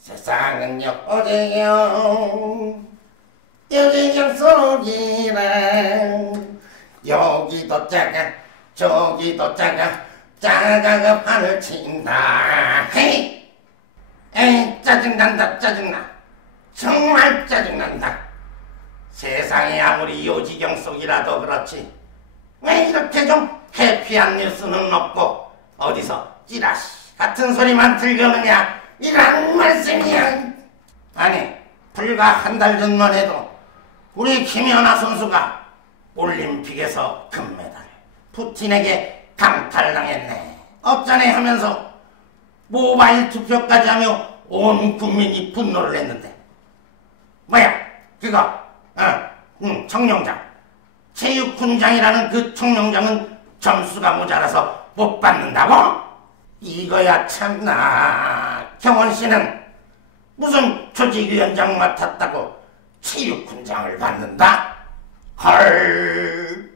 세상은 여어제요. 여제경 속이랑 여기도 작아 저기도 작아 작아가 판을 친다. 헤이! 에이 짜증난다 짜증나. 정말 짜증난다 세상에 아무리 요지경 속이라도 그렇지. 왜 이렇게 좀 해피한 뉴스는 없고 어디서 찌라시 같은 소리만 들려느냐? 이런 말씀이야. 아니 불과 한 달 전만 해도 우리 김연아 선수가 올림픽에서 금메달 푸틴에게 강탈당했네. 어쩌네 하면서 모바일 투표까지 하며 온 국민이 분노를 했는데. 뭐야 그거 어, 응, 청룡장 체육훈장이라는 그 청룡장은 점수가 모자라서 못 받는다고? 이거야 참나 경원 씨는 무슨 조직위원장 맡았다고 체육훈장을 받는다? 헐,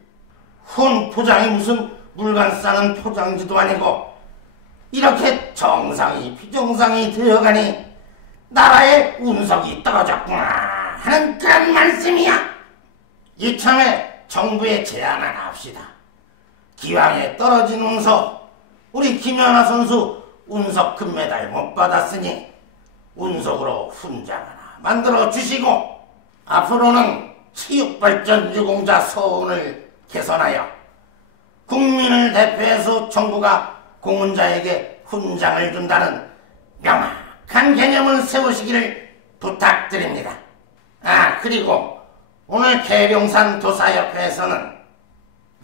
훈 포장이 무슨 물건 싸는 포장지도 아니고 이렇게 정상이 비정상이 되어가니 나라의 운석이 떨어졌구나 하는 그런 말씀이야. 이참에 정부에 제안 하나 합시다. 기왕에 떨어진 운석, 우리 김연아 선수 운석 금메달 못 받았으니 운석으로 훈장 하나 만들어 주시고 앞으로는 체육발전 유공자 서운을 개선하여 국민을 대표해서 정부가 공훈자에게 훈장을 준다는 명확한 개념을 세우시기를 부탁드립니다. 아 그리고 오늘 계룡산 도사협회에서는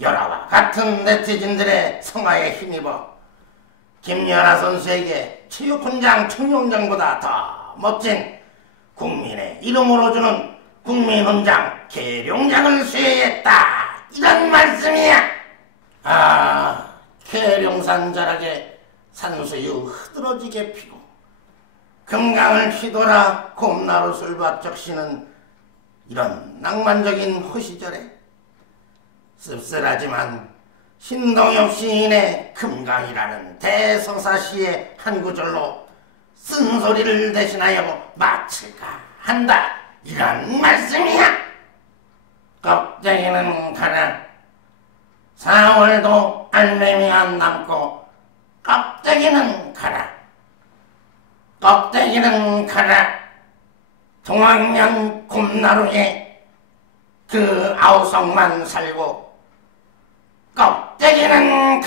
열화와 같은 네티즌들의 성화에 힘입어 김연아 선수에게 체육훈장 청룡장보다 더 멋진 국민의 이름으로 주는 국민훈장 계룡장을 수여했다. 이런 말씀이야. 아 계룡산 자락에 산수유 흐드러지게 피고 금강을 휘돌아 곰나루 술 밭 적시는 이런 낭만적인 허시절에 씁쓸하지만 신동엽 시인의 금강이라는 대서사시의 한 구절로 쓴소리를 대신하여 마칠까 한다. 이런 말씀이야. 껍데기는 가라. 4월도 알맹이 안 남고 껍데기는 가라. 껍데기는 가라 동학년 곰나루에 그 아우성만 살고 껍데기는